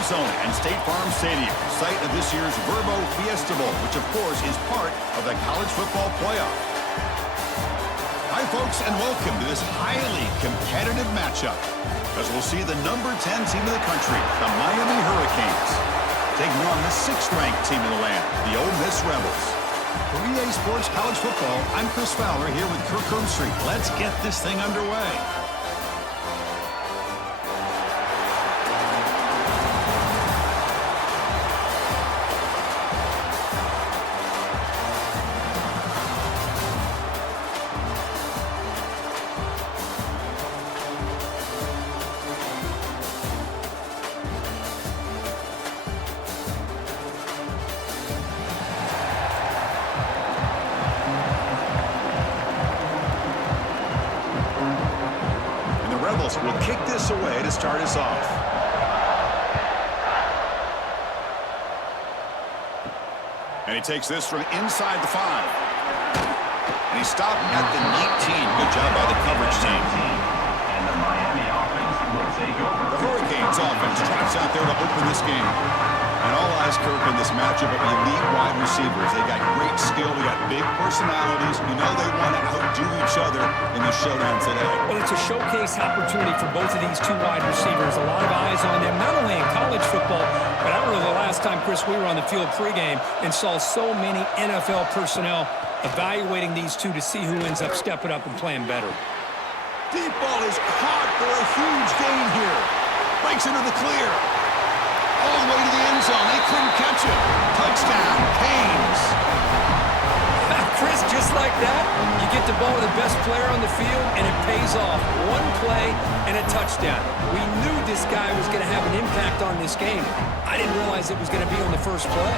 Arizona and State Farm Stadium, site of this year's Verbo Fiesta Bowl, which of course is part of the college football playoff. Hi folks, and welcome to this highly competitive matchup, as we'll see the number 10 team in the country, the Miami Hurricanes, taking on the 6th-ranked team in the land, the Ole Miss Rebels. For EA Sports College Football, I'm Chris Fowler here with Kirk Herbstreit. Let's get this thing underway. Will kick this away to start us off. And he takes this from inside the 5. And he stopped at the 19. Good job by the coverage team. And the Miami offense will take over. The Hurricanes offense trots out there to open this game. And all eyes, Kirk, in this matchup of elite wide receivers. They got great skill. They got big personalities. You know they want to outdo each other in the showdown today. Well, it's a showcase opportunity for both of these two wide receivers. A lot of eyes on them, not only in college football, but I remember the last time, Chris, we were on the field pregame and saw so many NFL personnel evaluating these two to see who ends up stepping up and playing better. Deep ball is caught for a huge gain here. Breaks into the clear. All the way to the end zone. They couldn't catch it. Touchdown, Canes. Chris, just like that, you get the ball to the best player on the field, and it pays off. One play and a touchdown. We knew this guy was going to have an impact on this game. I didn't realize it was going to be on the first play.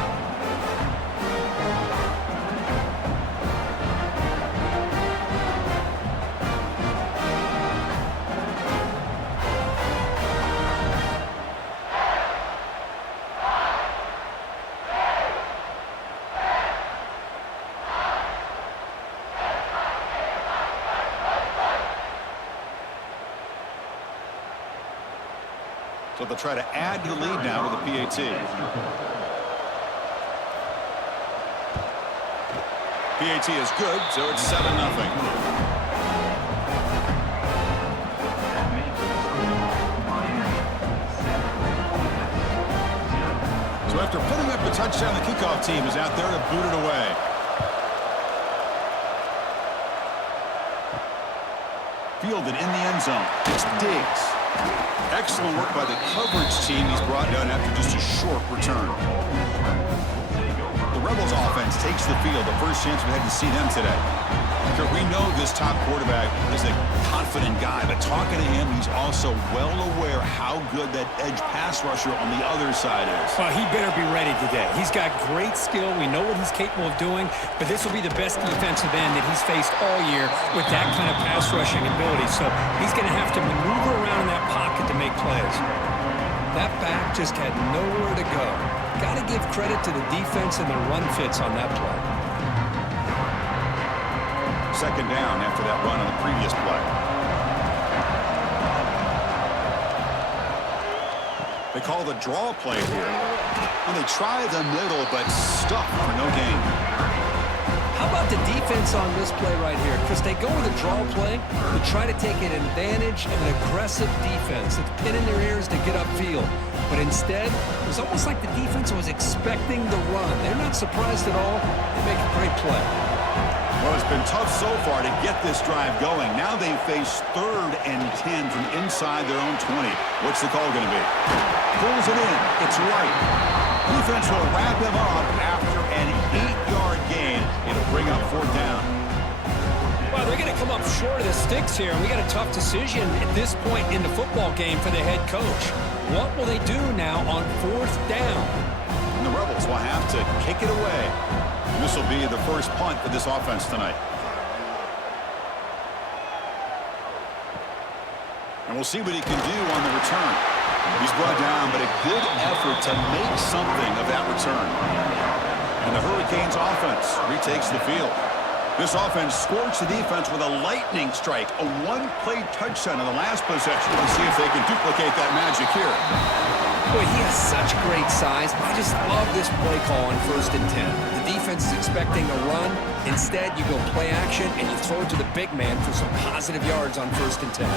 So they'll try to add to the lead now with a PAT. PAT is good, so it's 7-0. So after putting up a touchdown, the kickoff team is out there to boot it away. Fielded in the end zone. It's Diggs. Excellent work by the coverage team. He's brought down after just a short return. The Rebels offense takes the field. The first chance we had to see them today. Because we know this top quarterback is a confident guy, but talking to him, he's also well aware how good that edge pass rusher on the other side is. Well, he better be ready today. He's got great skill. We know what he's capable of doing, but this will be the best defensive end that he's faced all year with that kind of pass rushing ability. So he's going to have to maneuver around in that pocket to make plays. That back just had nowhere to go. Got to give credit to the defense and the run fits on that play. Second down after that run on the previous play. They call the draw play here. And they try the middle, but stuck for no gain. How about the defense on this play right here? Chris, they go with a draw play to try to take an advantage of an aggressive defense. It's pinning their ears to get upfield. But instead, it was almost like the defense was expecting the run. They're not surprised at all. They make a great play. Well, it's been tough so far to get this drive going. Now they face 3rd and 10 from inside their own 20. What's the call going to be? Pulls it in. It's right. Defense will wrap him up after an 8-yard gain. It'll bring up 4th down. Well, they're going to come up short of the sticks here. We got a tough decision at this point in the football game for the head coach. What will they do now on 4th down? And the Rebels will have to kick it away. This will be the first punt for this offense tonight. And we'll see what he can do on the return. He's brought down, but a good effort to make something of that return. And the Hurricanes offense retakes the field. This offense scorched the defense with a lightning strike, a one-play touchdown in the last possession. Let's see if they can duplicate that magic here. Boy, he has such great size. I just love this play call on 1st and 10. The defense is expecting a run. Instead, you go play action, and you throw it to the big man for some positive yards on 1st and 10.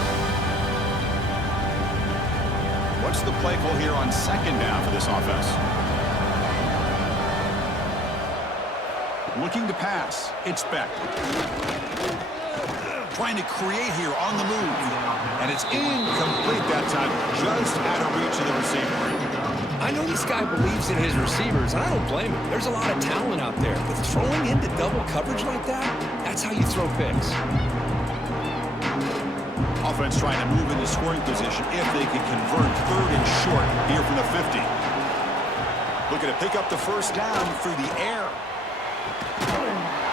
What's the play call here on 2nd down for this offense? Looking to pass. It's Beck. Trying to create here on the move. And it's incomplete that time, just out of reach of the receiver. I know this guy believes in his receivers, and I don't blame him. There's a lot of talent out there, but throwing into double coverage like that, that's how you throw picks. Offense trying to move into scoring position if they can convert 3rd and short here from the 50. Looking to pick up the 1st down through the air.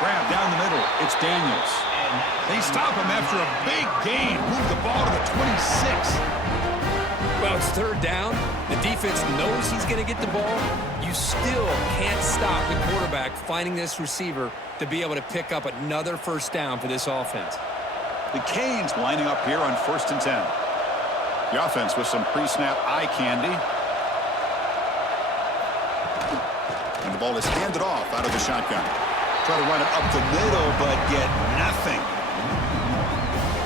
Grab down the middle. It's Daniels. They stop him after a big gain. Move the ball to the 26. Well, it's 3rd down. The defense knows he's going to get the ball. You still can't stop the quarterback finding this receiver to be able to pick up another 1st down for this offense. The Canes lining up here on 1st and 10. The offense with some pre-snap eye candy. And the ball is handed off out of the shotgun. Try to run it up the middle, but get nothing.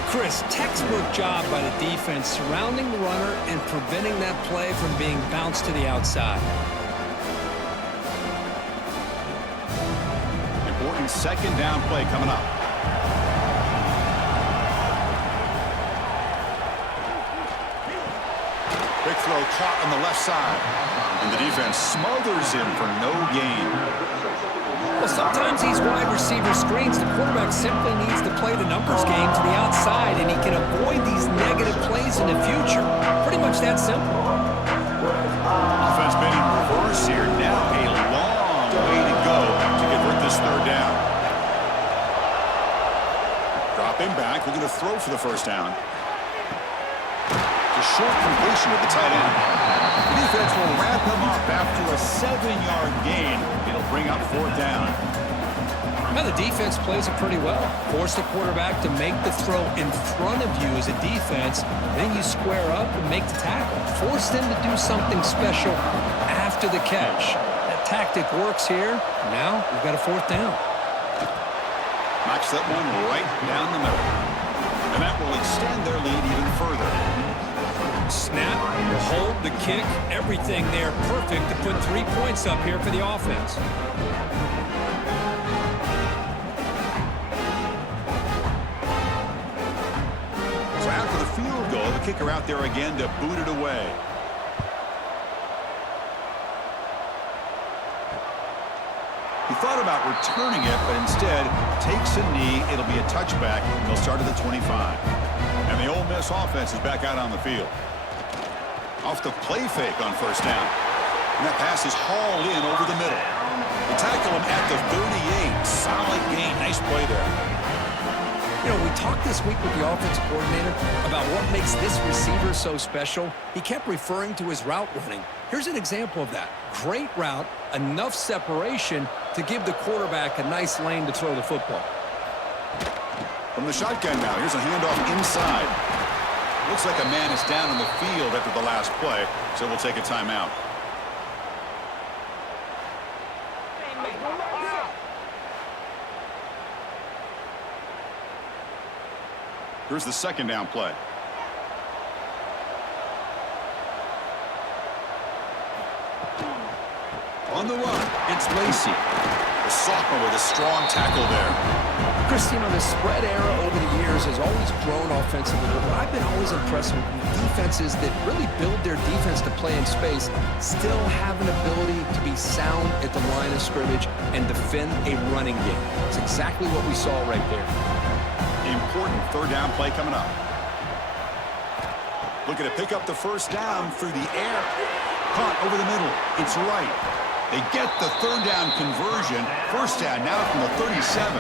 Chris, textbook job by the defense surrounding the runner and preventing that play from being bounced to the outside. Important 2nd down play coming up. Quick throw caught on the left side. And the defense smothers him for no gain. Well, sometimes these wide receiver screens, the quarterback simply needs to play the numbers game to the outside, and he can avoid these negative plays in the future. Pretty much that simple. Offense been in reverse here. Now a long way to go to convert this 3rd down. Drop him back. We're going to throw for the 1st down. A short completion with the tight end. The defense will wrap him up after a 7-yard gain. It'll bring up 4th down. Now the defense plays it pretty well. Force the quarterback to make the throw in front of you as a defense. Then you square up and make the tackle. Force them to do something special after the catch. That tactic works here. Now we've got a 4th down. Knocks that one right down the middle. And that will extend their lead even further. Snap, the hold, the kick, everything there perfect to put 3 points up here for the offense. So after the field goal, the kicker out there again to boot it away. He thought about returning it, but instead takes a knee. It'll be a touchback. They'll start at the 25. And the Ole Miss offense is back out on the field. Off the play fake on 1st down. And that pass is hauled in over the middle. They tackle him at the 38. Solid gain. Nice play there. You know, we talked this week with the offensive coordinator about what makes this receiver so special. He kept referring to his route running. Here's an example of that. Great route, enough separation to give the quarterback a nice lane to throw the football. From the shotgun now, here's a handoff inside. Looks like a man is down on the field after the last play, so we'll take a timeout. Here's the 2nd down play. On the run, it's Lacey. The sophomore with a strong tackle there. Chris, you know, the spread era over the years has always grown offensively, but I've been always impressed with defenses that really build their defense to play in space, still have an ability to be sound at the line of scrimmage and defend a running game. It's exactly what we saw right there. Important 3rd down play coming up. Looking to pick up the 1st down through the air. Caught over the middle. It's right. They get the 3rd down conversion. 1st down now from the 37.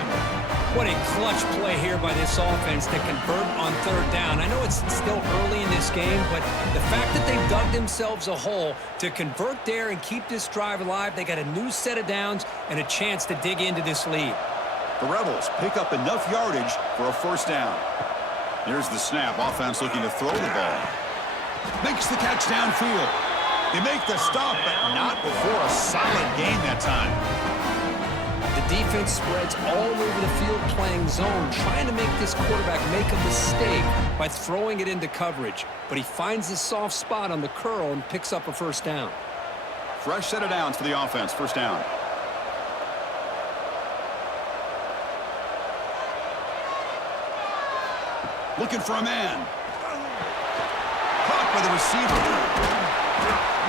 What a clutch play here by this offense to convert on 3rd down. I know it's still early in this game, but the fact that they've dug themselves a hole to convert there and keep this drive alive, they got a new set of downs and a chance to dig into this lead. The Rebels pick up enough yardage for a 1st down. Here's the snap. Offense looking to throw the ball. Makes the catch downfield. They make the stop, but not before a solid gain that time. The defense spreads all over the field playing zone, trying to make this quarterback make a mistake by throwing it into coverage. But he finds the soft spot on the curl and picks up a first down. Fresh set of downs for the offense. First down. Looking for a man. Caught by the receiver.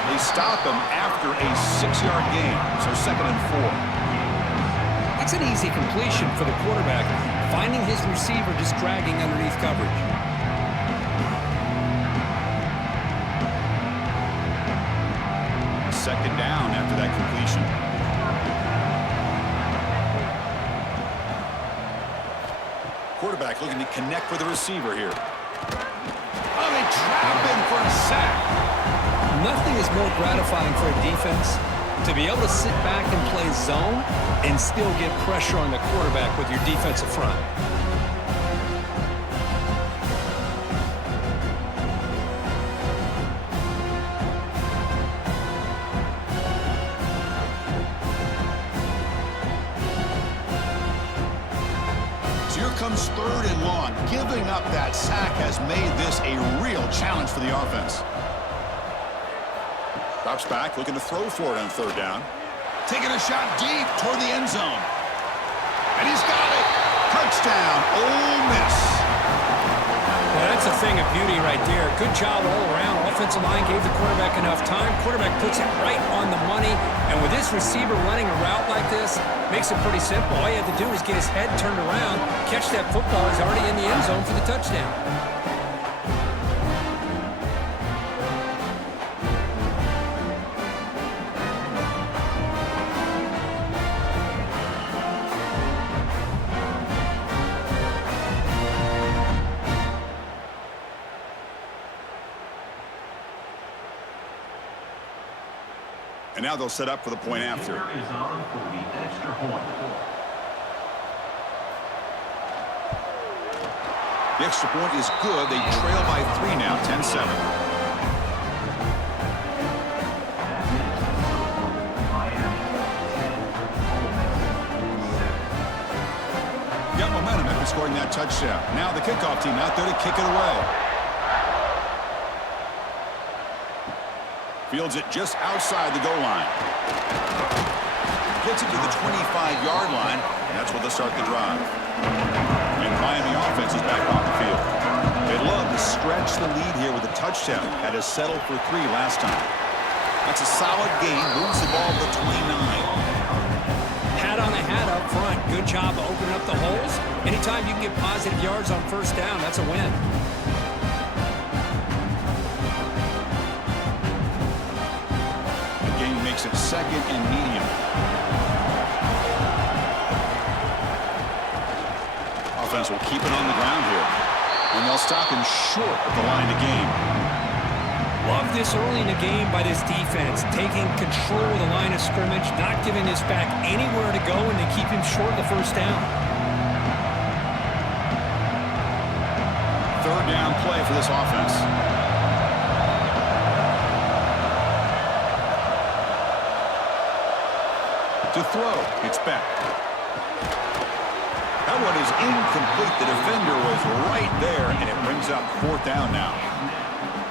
They stop him after a 6-yard gain, so 2nd and 4. That's an easy completion for the quarterback, finding his receiver just dragging underneath coverage. Second down after that completion. Quarterback looking to connect with the receiver here. Oh, they trap him for a sack. Nothing is more gratifying for a defense to be able to sit back and play zone and still get pressure on the quarterback with your defensive front. So here comes 3rd and long. Giving up that sack has made this a real challenge for the offense. Drops back, looking to throw for it on 3rd down. Taking a shot deep toward the end zone. And he's got it. Touchdown, Ole Miss. Well, that's a thing of beauty right there. Good job all around. Offensive line gave the quarterback enough time. Quarterback puts it right on the money. And with this receiver running a route like this, makes it pretty simple. All you have to do is get his head turned around, catch that football. He's already in the end zone for the touchdown. And now they'll set up for the point after. Is on for the extra point. The extra point is good. They trail by 3 now, 10-7. Got momentum after scoring that touchdown. Now the kickoff team out there to kick it away. Fields it just outside the goal line. Gets it to the 25-yard line, and that's where they'll start the drive. And Miami offense is back on the field. They love to stretch the lead here with a touchdown. Had to settle for 3 last time. That's a solid gain. Moves the ball to the 29. Hat on the hat up front. Good job of opening up the holes. Anytime you can get positive yards on first down, that's a win. Makes it 2nd and medium. Offense will keep it on the ground here. And they'll stop him short of the line to gain. Love this early in the game by this defense. Taking control of the line of scrimmage, not giving this back anywhere to go, and they keep him short of the first down. 3rd down play for this offense. To throw, it's back. That one is incomplete. The defender was right there, and it brings up 4th down now.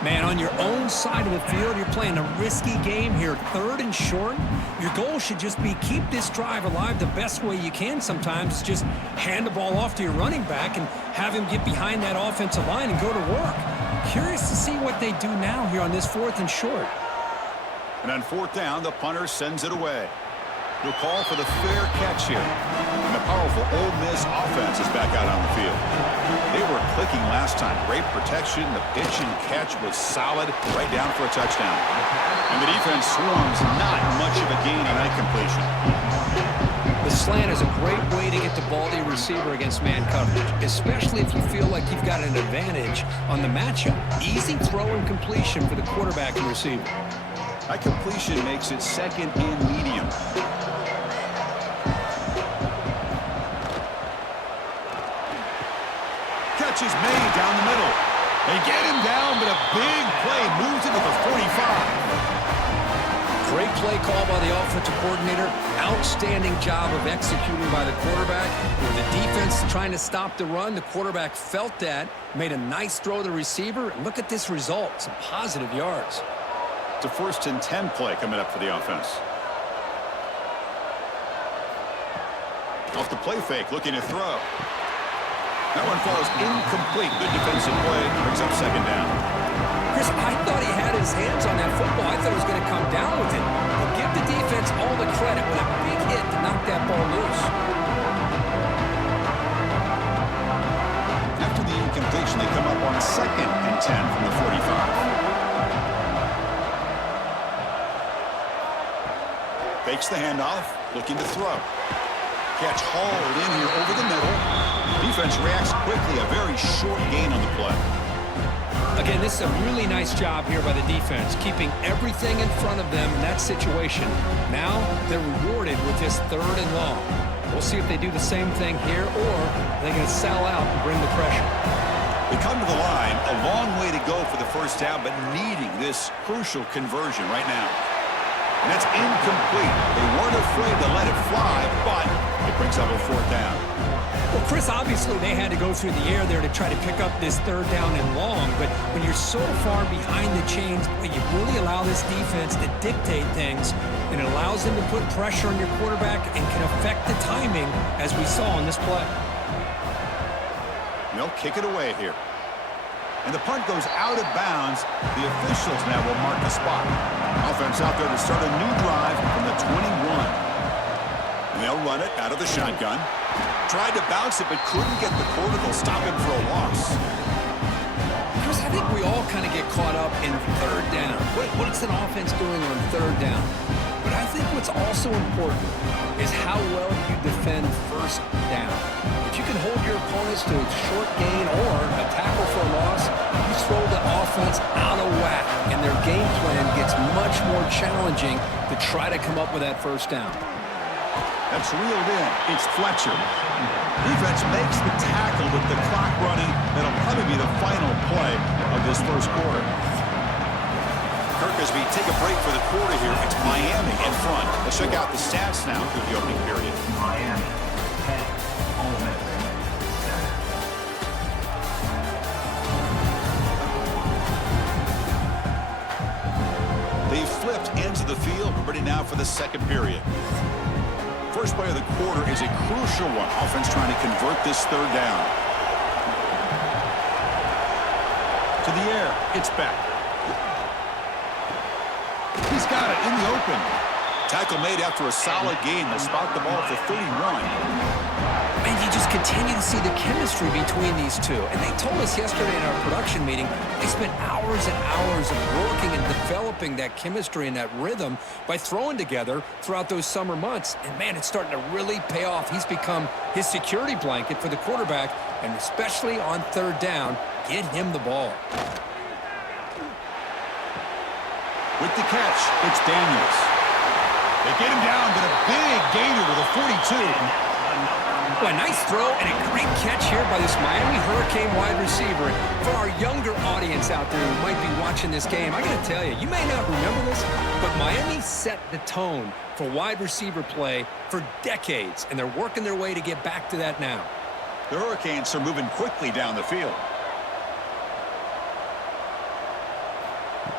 Man, on your own side of the field, you're playing a risky game here. 3rd and short. Your goal should just be keep this drive alive the best way you can sometimes. Just hand the ball off to your running back and have him get behind that offensive line and go to work. Curious to see what they do now here on this 4th and short. And on 4th down, the punter sends it away. He'll call for the fair catch here. And the powerful Ole Miss offense is back out on the field. They were clicking last time. Great protection. The pitch and catch was solid. Right down for a touchdown. And the defense swarms. Not much of a gain on that completion. The slant is a great way to get the ball to your receiver against man coverage, especially if you feel like you've got an advantage on the matchup. Easy throw and completion for the quarterback and receiver. That completion makes it 2nd and medium. Catch is made down the middle. They get him down, but a big play moves into the 45. Great play call by the offensive coordinator. Outstanding job of executing by the quarterback. With the defense trying to stop the run, the quarterback felt that, made a nice throw to the receiver, and look at this result, some positive yards. It's a 1st and 10 play coming up for the offense. Off the play fake, looking to throw. That one falls incomplete. Good defensive play, brings up 2nd down. Chris, I thought he had his hands on that football. I thought he was going to come down with it. But give the defense all the credit with a big hit to knock that ball loose. After the incompletion, they come up on 2nd and 10 from the 45. Fakes the handoff, looking to throw. Catch hauled in here over the middle. Defense reacts quickly, a very short gain on the play. Again, this is a really nice job here by the defense, keeping everything in front of them in that situation. Now they're rewarded with this 3rd and long. We'll see if they do the same thing here, or they're going to sell out and bring the pressure. They come to the line, a long way to go for the 1st down, but needing this crucial conversion right now. And that's incomplete. They weren't afraid to let it fly, but it brings up a 4th down. Well, Chris, obviously they had to go through the air there to try to pick up this 3rd down and long, but when you're so far behind the chains, you really allow this defense to dictate things, and it allows them to put pressure on your quarterback and can affect the timing, as we saw in this play. They'll kick it away here. And the punt goes out of bounds. The officials now will mark the spot. Offense out there to start a new drive from the 21. And they'll run it out of the shotgun. Tried to bounce it, but couldn't get the quarter. They'll stop him for a loss. Chris, I think we all kind of get caught up in 3rd down. What's an offense doing on 3rd down? But I think what's also important is how well you defend 1st down. If you can hold your opponents to a short gain or a tackle for a loss, you throw the offense out of whack, and their game plan gets much more challenging to try to come up with that 1st down. That's reeled in. It's Fletcher. Defense makes the tackle with the clock running. That'll probably be the final play of this 1st quarter. Kirk, as we take a break for the quarter here, it's Miami in front. Let's check out the stats now through the opening period. Miami, 10, Ole Miss, 7. They've flipped ends of the field, ready now for the 2nd period. First play of the quarter is a crucial one. Offense trying to convert this 3rd down. To the air, it's back. He's got it in the open. Tackle made after a solid gain. They'll spot the ball for 31. And you just continue to see the chemistry between these two. And they told us yesterday in our production meeting, they spent hours and hours of working and developing that chemistry and that rhythm by throwing together throughout those summer months. And, man, it's starting to really pay off. He's become his security blanket for the quarterback, and especially on 3rd down, get him the ball. With the catch, it's Daniels. They get him down, but a big gainer to the 42. Well, a nice throw and a great catch here by this Miami Hurricane wide receiver. For our younger audience out there who might be watching this game, I got to tell you, you may not remember this, but Miami set the tone for wide receiver play for decades, and they're working their way to get back to that now. The Hurricanes are moving quickly down the field.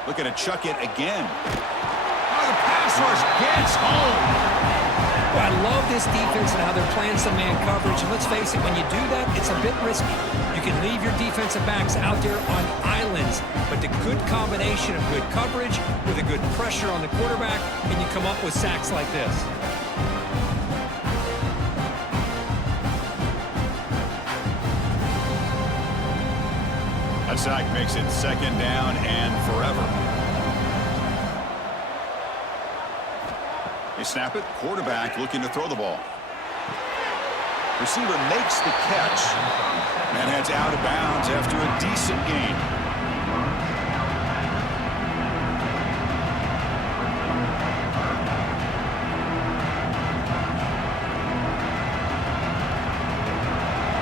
Looking to chuck it again. Oh, the pass rush gets home. Well, I love this defense and how they're playing some man coverage. And let's face it, when you do that, it's a bit risky. You can leave your defensive backs out there on islands, but the good combination of good coverage with a good pressure on the quarterback, and you come up with sacks like this. That sack makes it 2nd down and forever. They snap it. Quarterback looking to throw the ball. Receiver makes the catch. And heads out of bounds after a decent gain.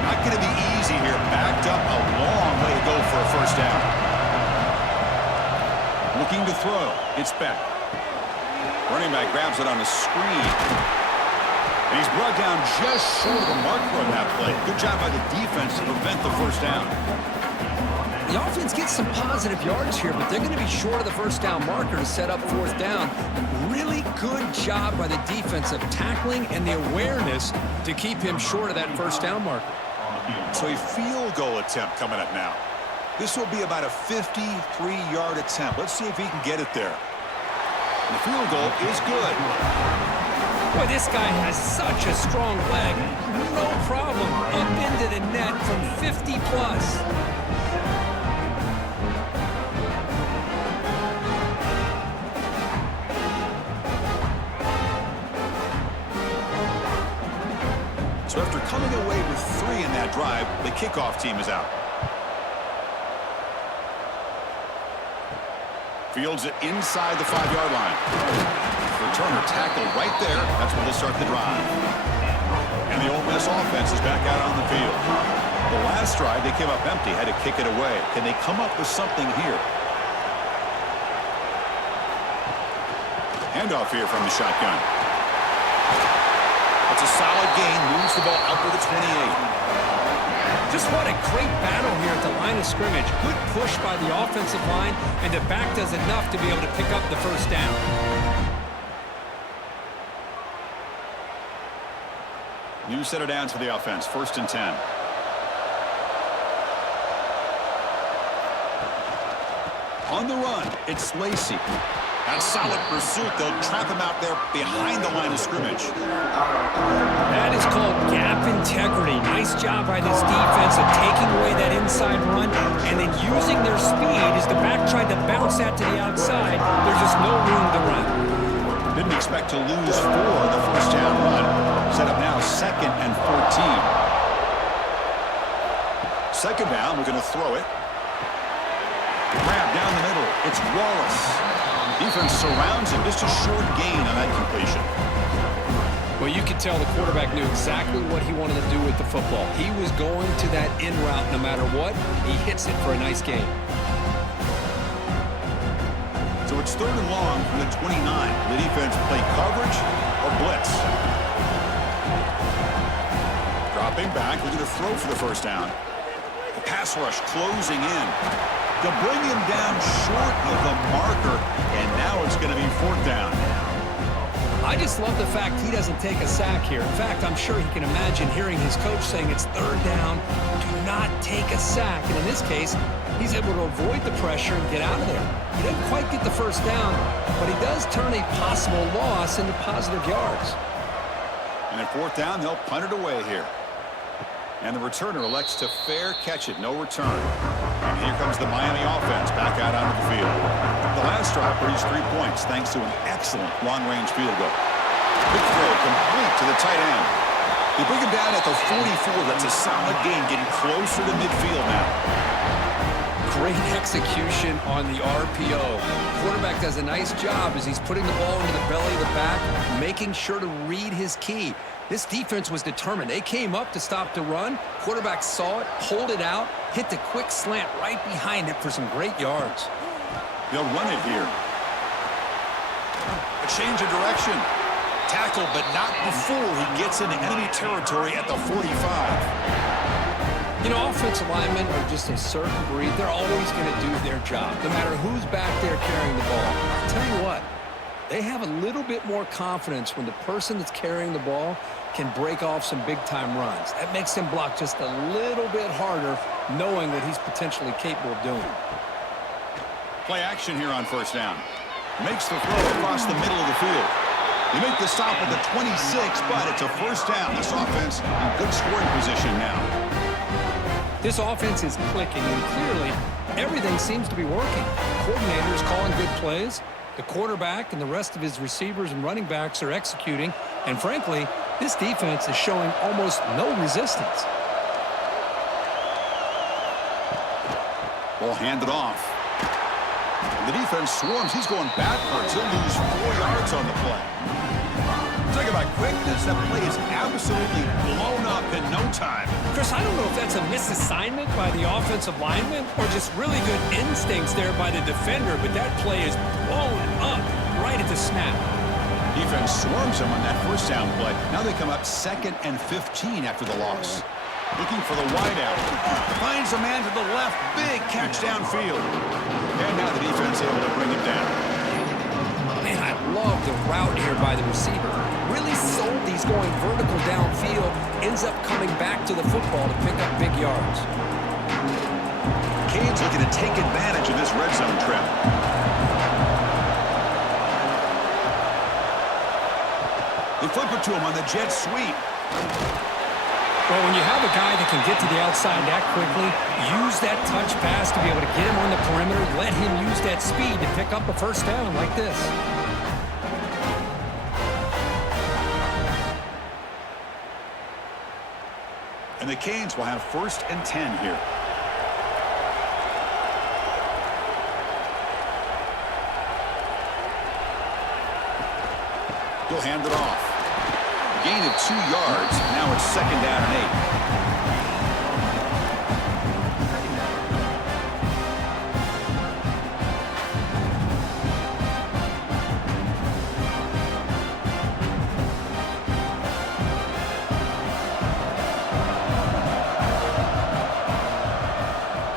Not going to be easy here. Backed up a long way to go for a 1st down. Looking to throw. It's back. Running back grabs it on a screen. And he's brought down just short of the marker on that play. Good job by the defense to prevent the first down. The offense gets some positive yards here, but they're going to be short of the first down marker to set up fourth down. Really good job by the defense of tackling and the awareness to keep him short of that first down marker. So a field goal attempt coming up now. This will be about a 53-yard attempt. Let's see if he can get it there. The field goal is good. Boy, this guy has such a strong leg. No problem up into the net from 50-plus. So after coming away with 3 in that drive, the kickoff team is out. Fields it inside the 5-yard line. Returner tackled right there. That's where they'll start the drive. And the Ole Miss offense is back out on the field. The last drive, they came up empty, had to kick it away. Can they come up with something here? Handoff here from the shotgun. It's a solid gain, moves the ball out to the 28. Just what a great battle here at the line of scrimmage. Good push by the offensive line, and the back does enough to be able to pick up the first down. New set it down to the offense, 1st and 10. On the run, it's Lacey. That solid pursuit, they'll trap him out there behind the line of scrimmage. That is called gap integrity. Nice job by this defense of taking away that inside run and then using their speed as the back tried to bounce that to the outside. There's just no room to run. Didn't expect to lose 4 the first down run. Set up now 2nd and 14. Second down, we're going to throw it. Grab down the middle. It's Wallace. Defense surrounds him. Just a short gain on that completion. Well, you could tell the quarterback knew exactly what he wanted to do with the football. He was going to that in route no matter what. He hits it for a nice gain. So it's 3rd and long from the 29. The defense play coverage or blitz. Dropping back, looking to throw for the first down. The pass rush closing in. To bring him down short of the marker, and now it's going to be 4th down. I just love the fact he doesn't take a sack here. In fact, I'm sure he can imagine hearing his coach saying it's 3rd down, do not take a sack. And in this case, he's able to avoid the pressure and get out of there. He doesn't quite get the first down, but he does turn a possible loss into positive yards. And at 4th down, they'll punt it away here. And the returner elects to fair catch it, no return. And here comes the Miami offense back out onto the field. The last drive produced 3 points thanks to an excellent long-range field goal. Big throw complete to the tight end. They bring him down at the 44. That's a solid gain, getting closer to midfield now. Great execution on the RPO. Quarterback does a nice job as he's putting the ball into the belly of the back, making sure to read his key. This defense was determined. They came up to stop the run. Quarterback saw it, pulled it out, hit the quick slant right behind it for some great yards. They'll run it here. A change of direction. Tackle, but not before he gets into enemy territory at the 45. You know, offensive linemen are just a certain breed. They're always going to do their job, no matter who's back there carrying the ball. I'll tell you what, they have a little bit more confidence when the person that's carrying the ball can break off some big-time runs. That makes him block just a little bit harder, knowing what he's potentially capable of doing. Play action here on 1st down. Makes the throw across the middle of the field. They make the stop at the 26, but it's a 1st down. This offense in good scoring position now. This offense is clicking, and clearly everything seems to be working. The coordinator is calling good plays. The quarterback and the rest of his receivers and running backs are executing. And frankly, this defense is showing almost no resistance. Ball handed off. And the defense swarms. He's going backwards. He'll lose 4 yards on the play. Talk about quickness. That play is absolutely blown up in no time. Chris, I don't know if that's a misassignment by the offensive lineman or just really good instincts there by the defender, but that play is blown up right at the snap. Defense swarms him on that first down play. Now they come up 2nd and 15 after the loss. Looking for the wideout. Finds a man to the left. Big catch downfield. And now the defense able to bring him down. Man, I love the route here by the receiver. Really sold these going vertical downfield. Ends up coming back to the football to pick up big yards. Canes looking to take advantage of this red zone trip. They flip it to him on the jet sweep. Well, when you have a guy that can get to the outside that quickly, use that touch pass to be able to get him on the perimeter, let him use that speed to pick up a first down like this. And the Canes will have 1st and 10 here. He'll hand it off. Gain of 2 yards. Now it's 2nd down and 8.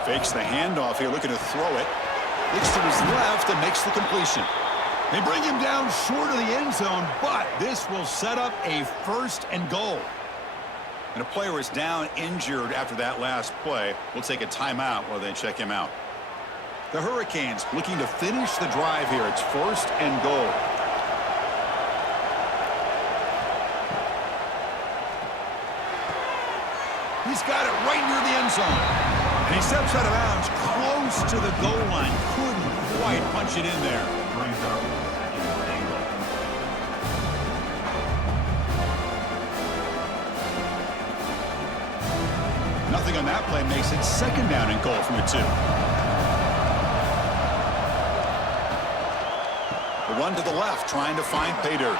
Fakes the handoff here, looking to throw it. Looks to his left and makes the completion. They bring him down short of the end zone, but this will set up a 1st and goal. And a player is down injured after that last play. We'll take a timeout while they check him out. The Hurricanes looking to finish the drive here. It's 1st and goal. He's got it right near the end zone. And he steps out of bounds close to the goal line. Couldn't quite punch it in there. Nothing on that play makes it 2nd down and goal from the 2. The run to the left, trying to find pay dirt.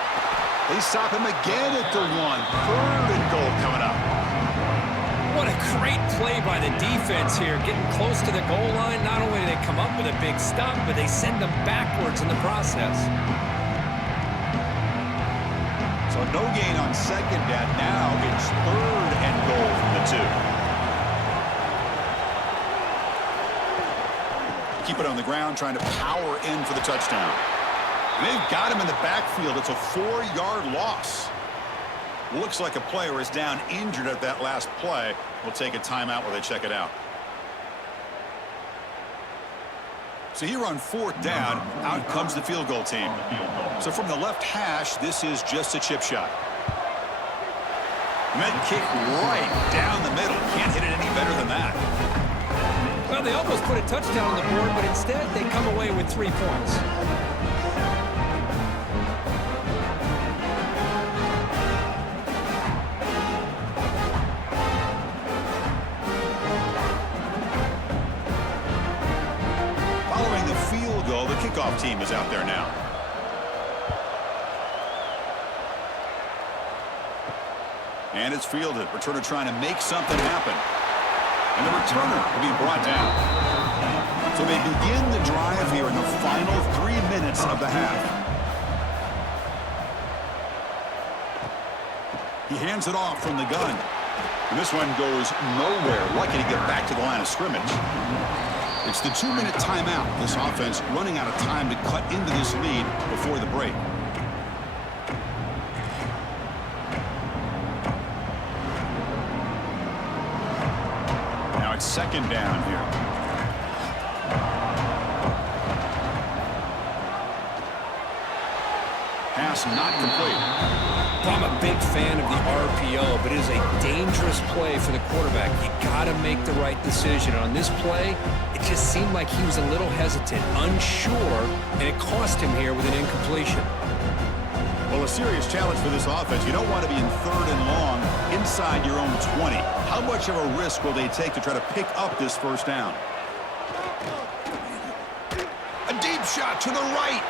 They stop him again at the 1. 3rd and goal coming up. What a great play by the defense here, getting close to the goal line. Not only do they come up with a big stop, but they send them backwards in the process. So no gain on 2nd down. Now it's 3rd and goal from the 2. Keep it on the ground, trying to power in for the touchdown. And they've got him in the backfield. It's a 4-yard loss. Looks like a player is down injured at that last play. We'll take a timeout while they check it out. So here on 4th down, out comes the field goal team. So from the left hash, this is just a chip shot. Meant kick right down the middle. Can't hit it any better than that. Well, they almost put a touchdown on the board, but instead they come away with 3 points. Following the field goal, the kickoff team is out there now. And it's fielded. Returner trying to make something happen. And the returner will be brought down. So they begin the drive here in the final 3 minutes of the half. He hands it off from the gun. And this one goes nowhere. Lucky to get back to the line of scrimmage. It's the 2-minute timeout. This offense running out of time to cut into this lead before the break. Now it's 2nd down here. Pass not complete. Well, I'm a big fan of the RPO, but it is a dangerous play for the quarterback. You got to make the right decision. On this play, it just seemed like he was a little hesitant, unsure, and it cost him here with an incompletion. Well, a serious challenge for this offense. You don't want to be in 3rd and long inside your own 20. How much of a risk will they take to try to pick up this first down? A deep shot to the right.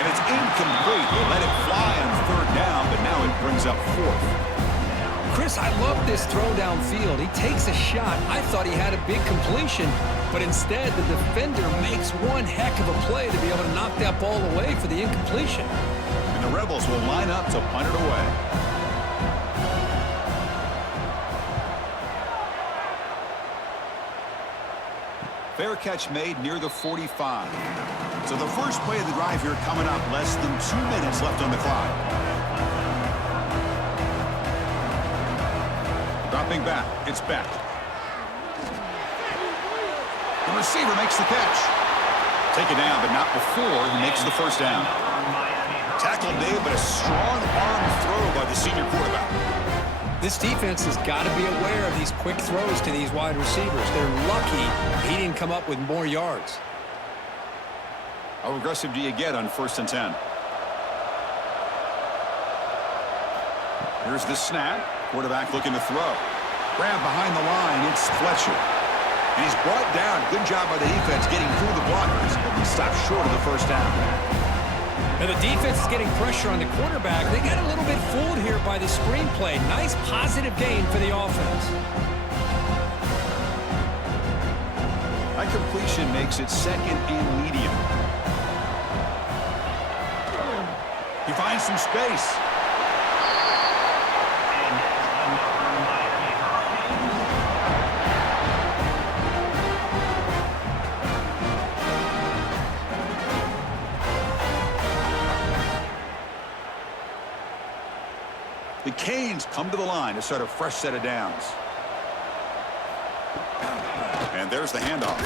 And it's incomplete. They let it fly on 3rd down, but now it brings up 4th. Chris, I love this throw downfield. He takes a shot. I thought he had a big completion, but instead the defender makes one heck of a play to be able to knock that ball away for the incompletion. And the Rebels will line up to punt it away. Fair catch made near the 45. So the first play of the drive here coming up, less than 2 minutes left on the clock. Dropping back, it's Beck. The receiver makes the catch. Take it down, but not before he makes the first down. Tackle made, but a strong arm throw by the senior quarterback. This defense has got to be aware of these quick throws to these wide receivers. They're lucky he didn't come up with more yards. How aggressive do you get on 1st and 10? Here's the snap. Quarterback looking to throw. Grab behind the line. It's Fletcher. And he's brought down. Good job by the defense getting through the blockers, but he stopped short of the first down. Now the defense is getting pressure on the quarterback. They got a little bit fooled here by the screenplay. Nice positive gain for the offense. That completion makes it 2nd and medium. He finds some space. The Canes come to the line to start a fresh set of downs. And there's the handoff.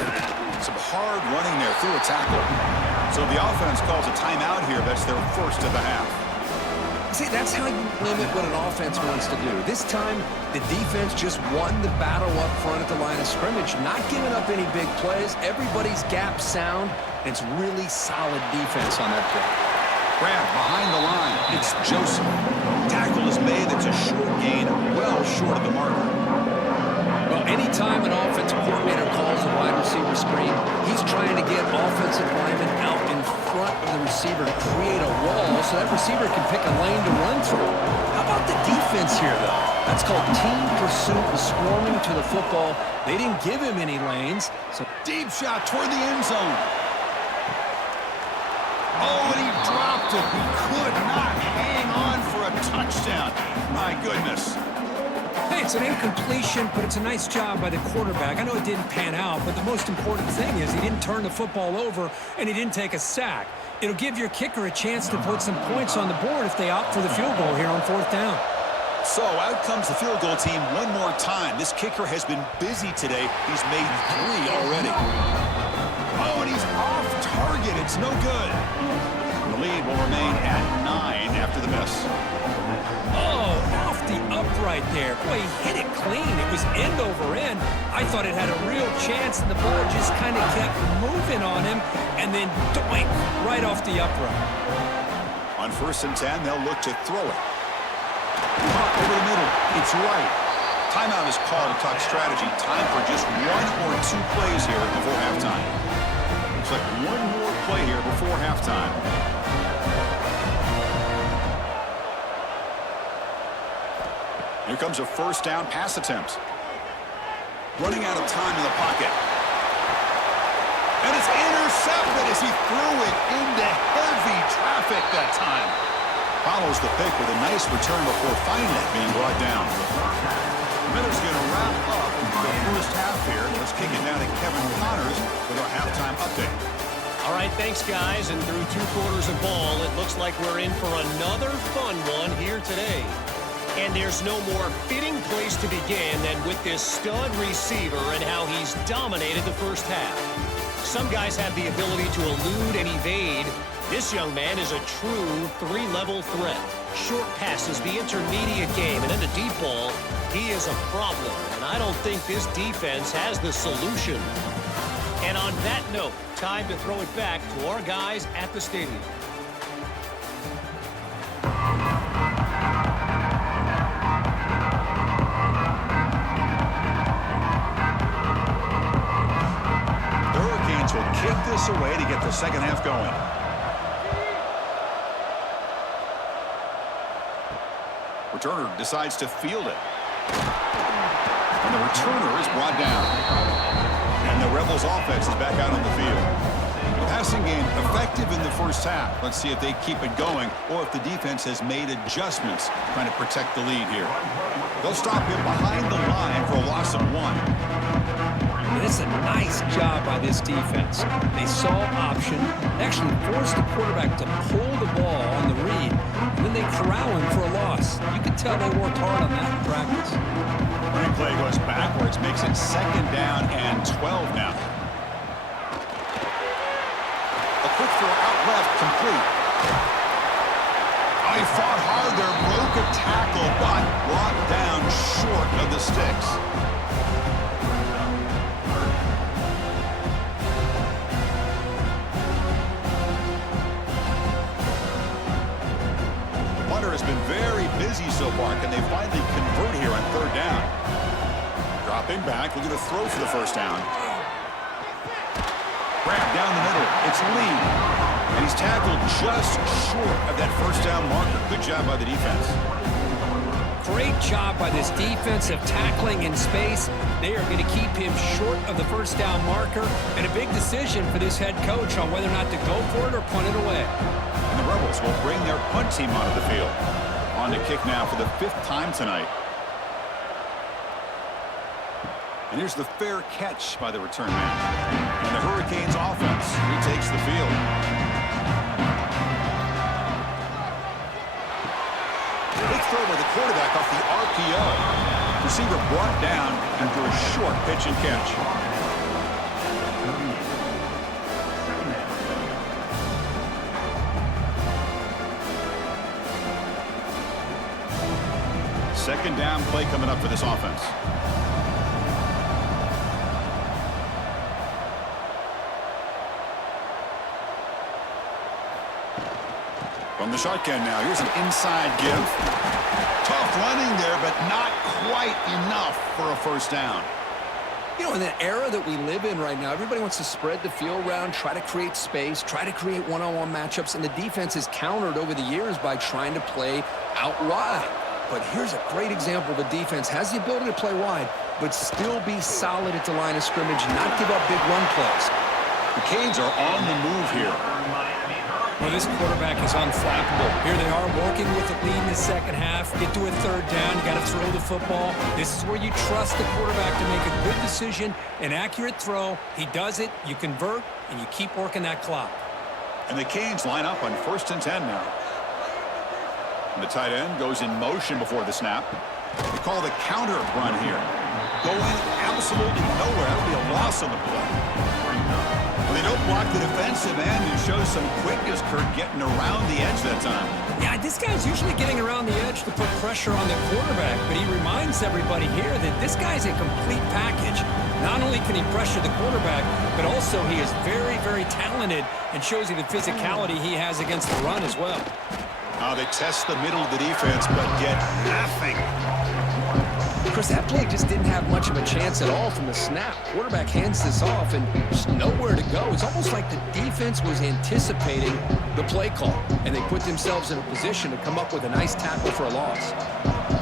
Some hard running there through a tackle. So the offense calls a timeout here. That's their first of the half. See, that's how you limit what an offense wants to do. This time, the defense just won the battle up front at the line of scrimmage, not giving up any big plays. Everybody's gap sound, and it's really solid defense on that play. Grab behind the line. It's Joseph. Tackle is made. That's a short gain, well short of the marker. Well, anytime an offensive coordinator calls a wide receiver screen, he's trying to get offensive linemen out in front of the receiver to create a wall so that receiver can pick a lane to run through. How about the defense here, though? That's called team pursuit and swarming to the football. They didn't give him any lanes. So Deep shot toward the end zone. Oh, and he dropped it. He could not hang on for a touchdown. My goodness. Hey, it's an incompletion, but it's a nice job by the quarterback. I know it didn't pan out, but the most important thing is he didn't turn the football over and he didn't take a sack. It'll give your kicker a chance to put some points on the board if they opt for the field goal here on 4th down. So out comes the field goal team one more time. This kicker has been busy today. He's made 3 already. Oh, and he's off target. It's no good. The lead will remain at 9 after the miss. Oh, off the upright there. Boy, he hit it clean. It was end over end. I thought it had a real chance, and the ball just kind of kept moving on him, and then doink, right off the upright. On 1st and 10, they'll look to throw it. Caught over the middle. It's right. Timeout is called to talk strategy. Time for just 1 or 2 plays here before halftime. Looks like one more play here before halftime. Here comes a 1st down pass attempt. Running out of time in the pocket. And it's intercepted as he threw it into heavy traffic that time. Follows the pick with a nice return before finally being brought down. Miller's going to wrap up the first half here. Let's kick it down to Kevin Connors with our halftime update. All right, thanks, guys. And through 2 quarters of ball, it looks like we're in for another fun one here today. And there's no more fitting place to begin than with this stud receiver and how he's dominated the first half. Some guys have the ability to elude and evade. This young man is a true 3-level threat. Short passes, the intermediate game, and then the deep ball, he is a problem. And I don't think this defense has the solution. And on that note, time to throw it back to our guys at the stadium. Will kick this away to get the second half going. Returner decides to field it. Rebels offense is back out on the field. The passing game effective in the first half. Let's see if they keep it going or if the defense has made adjustments trying to protect the lead here. They'll stop him behind the line for a loss of 1. This is a nice job by this defense. They saw option, actually forced the quarterback to pull the ball on the read, and then they corral him for a loss. You could tell they worked hard on that in practice. Replay goes backwards, makes it 2nd down and 12 now. A quick throw out left, complete. Oh, he fought hard there, broke a tackle, but brought down short of the sticks. Has been very busy so far. Can they finally convert here on 3rd down? Dropping back, looking to throw for the 1st down. Grab down the middle. It's Lee. And he's tackled just short of that 1st down marker. Good job by the defense. Great job by this defensive tackling in space. They are going to keep him short of the 1st down marker. And a big decision for this head coach on whether or not to go for it or punt it away. And the Rebels will bring their punt team onto the field. On to kick now for the 5th time tonight. And here's the fair catch by the return man. And the Hurricanes offense retakes the field. Big throw by the quarterback off the RPO. Receiver brought down after a short pitch and catch. Second down play coming up for this offense. From the shotgun now, here's an inside give. Tough running there, but not quite enough for a 1st down. You know, in the era that we live in right now, everybody wants to spread the field around, try to create space, try to create one-on-one matchups, and the defense is countered over the years by trying to play out wide. But here's a great example. The defense has the ability to play wide, but still be solid at the line of scrimmage, not give up big run plays. The Canes are on the move here. Well, this quarterback is unflappable. Here they are working with the lead in the 2nd half. Get to a 3rd down. You got to throw the football. This is where you trust the quarterback to make a good decision, an accurate throw. He does it. You convert, and you keep working that clock. And the Canes line up on 1st and 10 now. And the tight end goes in motion before the snap. They call the counter run here. Going absolutely nowhere. That would be a loss on the play. Well, they don't block the defensive end and show some quickness, Kurt, getting around the edge that time. Yeah, this guy's usually getting around the edge to put pressure on the quarterback, but he reminds everybody here that this guy's a complete package. Not only can he pressure the quarterback, but also he is very, very talented and shows you the physicality he has against the run as well. They test the middle of the defense, but get nothing. Chris, that play just didn't have much of a chance at all from the snap. Quarterback hands this off and just nowhere to go. It's almost like the defense was anticipating the play call, and they put themselves in a position to come up with a nice tackle for a loss.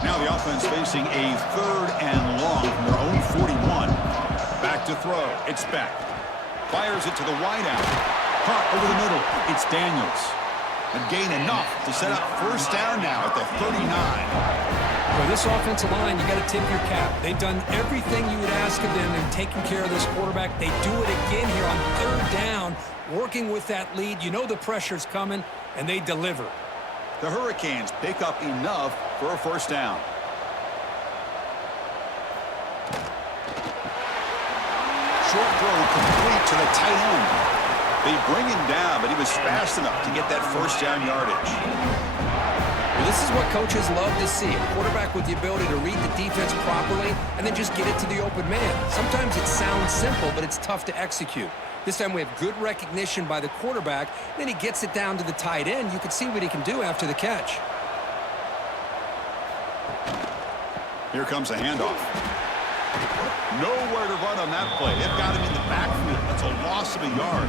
Now the offense facing a 3rd and long from their own 41. Back to throw. It's Beck. Fires it to the wideout. Caught over the middle. It's Daniels. And gain enough to set up 1st down now at the 39. For this offensive line, you got to tip your cap. They've done everything you would ask of them in taking care of this quarterback. They do it again here on 3rd down, working with that lead. You know the pressure's coming, and they deliver. The Hurricanes pick up enough for a 1st down. Short throw complete to the tight end. They bring him down, but he was fast enough to get that 1st down yardage. Well, this is what coaches love to see. A quarterback with the ability to read the defense properly and then just get it to the open man. Sometimes it sounds simple, but it's tough to execute. This time we have good recognition by the quarterback. Then he gets it down to the tight end. You can see what he can do after the catch. Here comes a handoff. Nowhere to run on that play. They've got him in the backfield. That's a loss of a yard.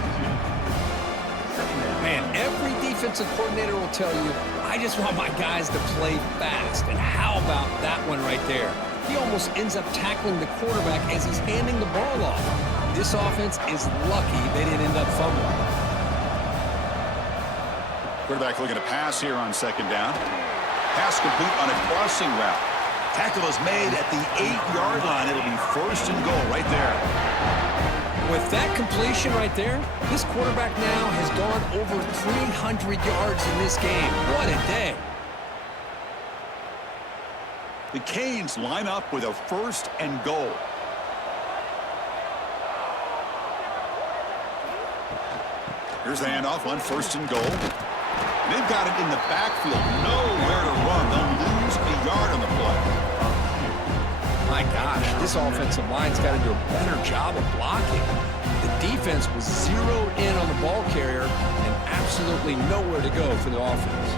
Man, every defensive coordinator will tell you, I just want my guys to play fast. And how about that one right there? he almost ends up tackling the quarterback as he's handing the ball off. This offense is lucky they didn't end up fumbling. Quarterback looking to pass here on second down. Pass complete on a crossing route. Tackle is made at the 8-yard line. It'll be first and goal right there. With that completion right there, this quarterback now has gone over 300 yards in this game. What a day. The Canes line up with a first and goal. Here's the handoff on first and goal. They've got it in the backfield. Nowhere to run. They'll lose a yard on the play. My gosh, this offensive line's got to do a better job of blocking. The defense was zeroed in on the ball carrier and absolutely nowhere to go for the offense.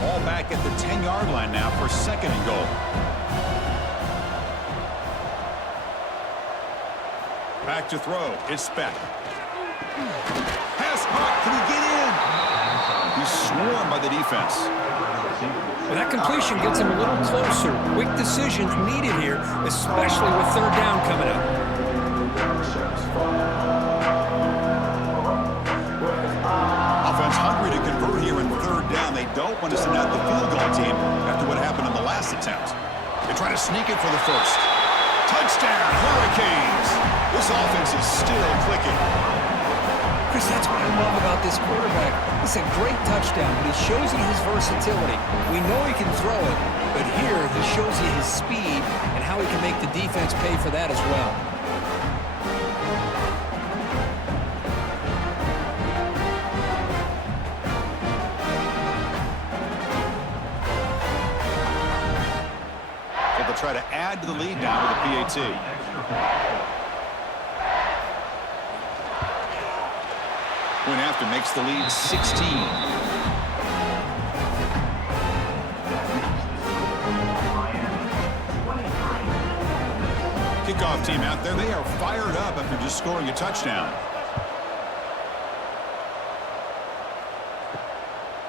Ball back at the 10-yard line now for second and goal. Back to throw. It's Speck. Pass caught. Can he get in? He's swarmed by the defense. Well, that completion gets him a little closer. Quick decisions needed here, especially with third down coming up. Offense hungry to convert here in third down. They don't want to send out the field goal team after what happened in the last attempt. They try to sneak it for the first. Touchdown, Hurricanes! This offense is still clicking. Chris, that's what I love about this quarterback. It's a great touchdown, but he shows you his versatility. We know he can throw it, but here he shows you his speed and how he can make the defense pay for that as well. So they'll try to add to the lead now with a PAT. Point after makes the lead 16. Kickoff team out there. They are fired up after just scoring a touchdown.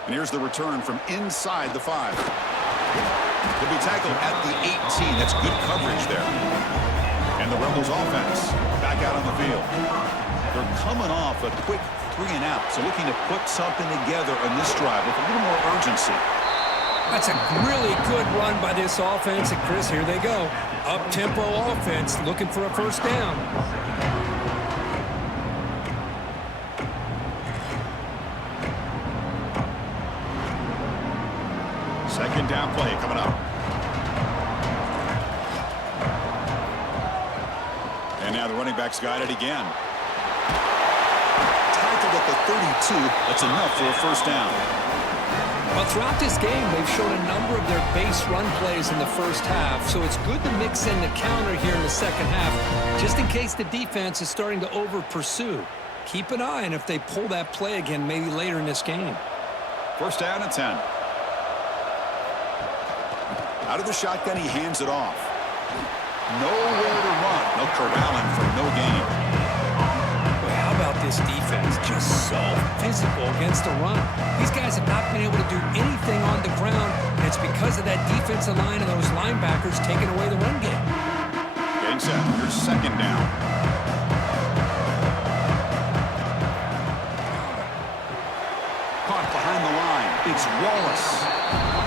And here's the return from inside the 5. He'll be tackled at the 18. That's good coverage there. And the Rebels offense back out on the field. They're coming off a quick 3 and out, so looking to put something together on this drive with a little more urgency. That's a really good run by this offense. And, Chris, here they go. Up-tempo offense looking for a first down. Second down play coming up. And now the running back's got it again. Tackled at the 32. That's enough for a first down. Well, throughout this game, they've shown a number of their base run plays in the first half, so it's good to mix in the counter here in the second half, just in case the defense is starting to over-pursue. Keep an eye on if they pull that play again maybe later in this game. First down and 10. Out of the shotgun, he hands it off. Nowhere to run. No corralling for no gain. Boy, how about this defense? Just so physical against the run. These guys have not been able to do anything on the ground, and it's because of that defensive line and those linebackers taking away the run game. Getting set. Here's second down. Caught behind the line. It's Wallace.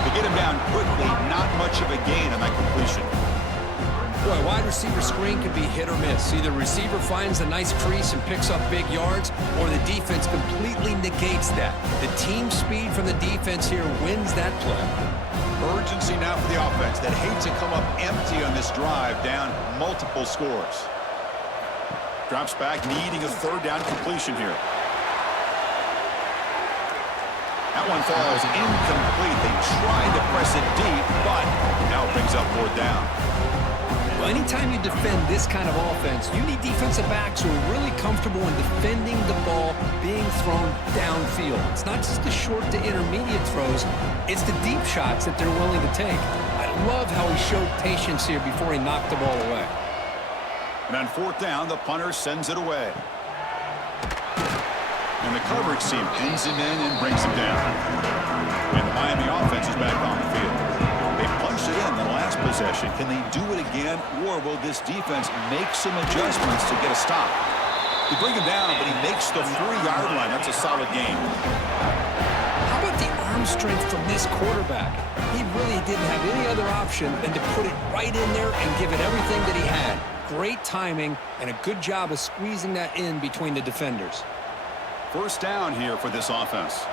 To get him down quickly, not much of a gain on that completion. Boy, wide receiver screen could be hit or miss. Either receiver finds a nice crease and picks up big yards, or the defense completely negates that. The team speed from the defense here wins that play. Urgency now for the offense that hate to come up empty on this drive, down multiple scores. Drops back, needing a third down completion here. That one falls incomplete. They tried to press it deep, but now it brings up fourth down. Well, anytime you defend this kind of offense, you need defensive backs who are really comfortable in defending the ball being thrown downfield. It's not just the short to intermediate throws, it's the deep shots that they're willing to take. I love how he showed patience here before he knocked the ball away. And on fourth down, the punter sends it away. And the coverage team pins him in and brings him down. And the Miami offense is back on the field. They punched it in the last possession. Can they do it again, or will this defense make some adjustments to get a stop? They bring him down, but he makes the 4-yard line. That's a solid game. How about the arm strength from this quarterback? He really didn't have any other option than to put it right in there and give it everything that he had. Great timing and a good job of squeezing that in between the defenders. First down here for this offense.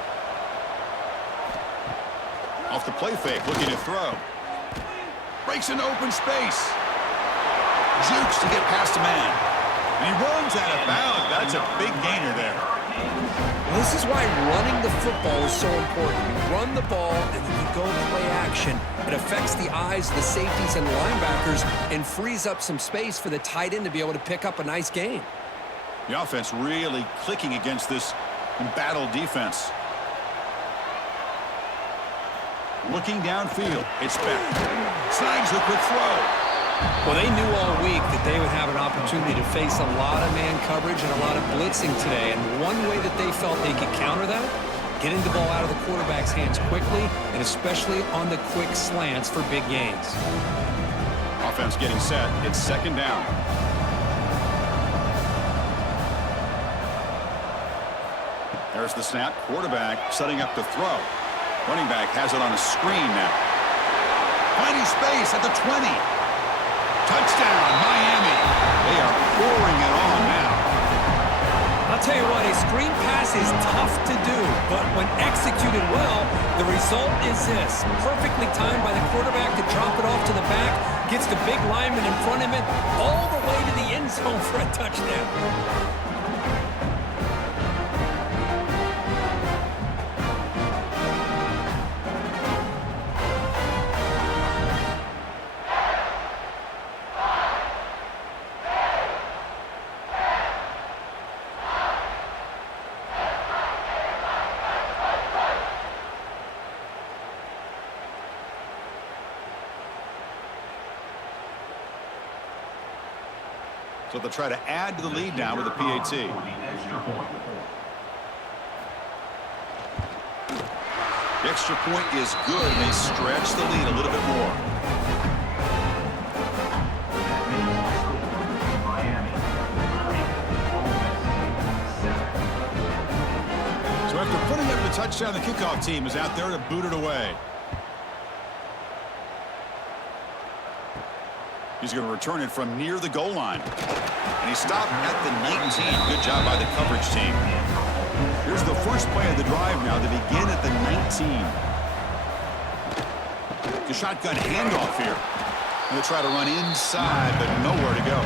Off the play fake, looking to throw. Breaks into open space. Jukes to get past a man. And he runs out of bounds. That's a big gainer there. This is why running the football is so important. You run the ball and then you go play action. It affects the eyes of the safeties and linebackers and frees up some space for the tight end to be able to pick up a nice gain. The offense really clicking against this embattled defense. Looking downfield, it's back. Snags a quick throw. Well, they knew all week that they would have an opportunity to face a lot of man coverage and a lot of blitzing today. And one way that they felt they could counter that, getting the ball out of the quarterback's hands quickly, and especially on the quick slants for big gains. Offense getting set. It's second down. There's the snap. Quarterback setting up to throw. Running back has it on a screen now. Finding space at the 20. Touchdown, Miami. They are pouring it on now. I'll tell you what, a screen pass is tough to do, but when executed well, the result is this. Perfectly timed by the quarterback to drop it off to the back, gets the big lineman in front of him, all the way to the end zone for a touchdown. So they'll try to add to the lead now with a PAT. The extra point is good, and they stretch the lead a little bit more. So after putting up the touchdown, the kickoff team is out there to boot it away. He's going to return it from near the goal line. And he stopped at the 19. Good job by the coverage team. Here's the first play of the drive now to begin at the 19. The shotgun handoff here. And they'll try to run inside, but nowhere to go.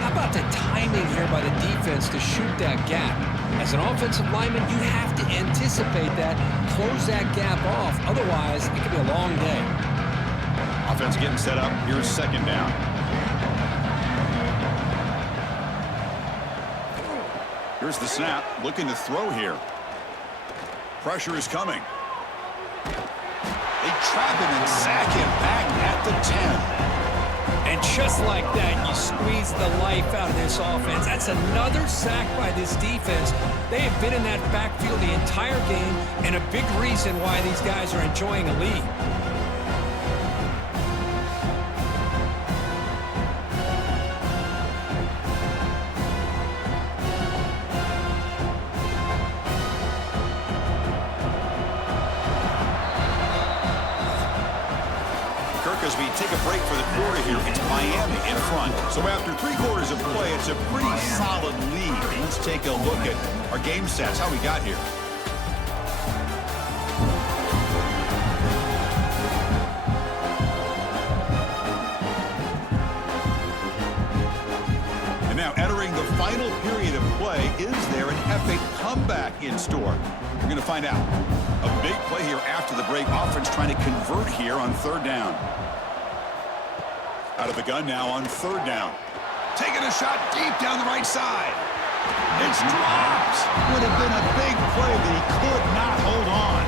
How about the timing here by the defense to shoot that gap? As an offensive lineman, you have to anticipate that, close that gap off. Otherwise, it could be a long day. Offense getting set up. Here's second down. Here's the snap. Looking to throw here. Pressure is coming. They trap him and sack him back at the 10. And just like that, you squeeze the life out of this offense. That's another sack by this defense. They have been in that backfield the entire game, and a big reason why these guys are enjoying a lead. As we take a break for the quarter here, it's Miami in front. So after 3 quarters of play, it's a pretty solid lead. Let's take a look at our game stats, how we got here. And now entering the final period of play, is there an epic comeback in store? We're going to find out. A big play here after the break. Offense trying to convert here on third down. Out of the gun now on third down. Taking a shot deep down the right side. It's dropped. Would have been a big play, but he could not hold on.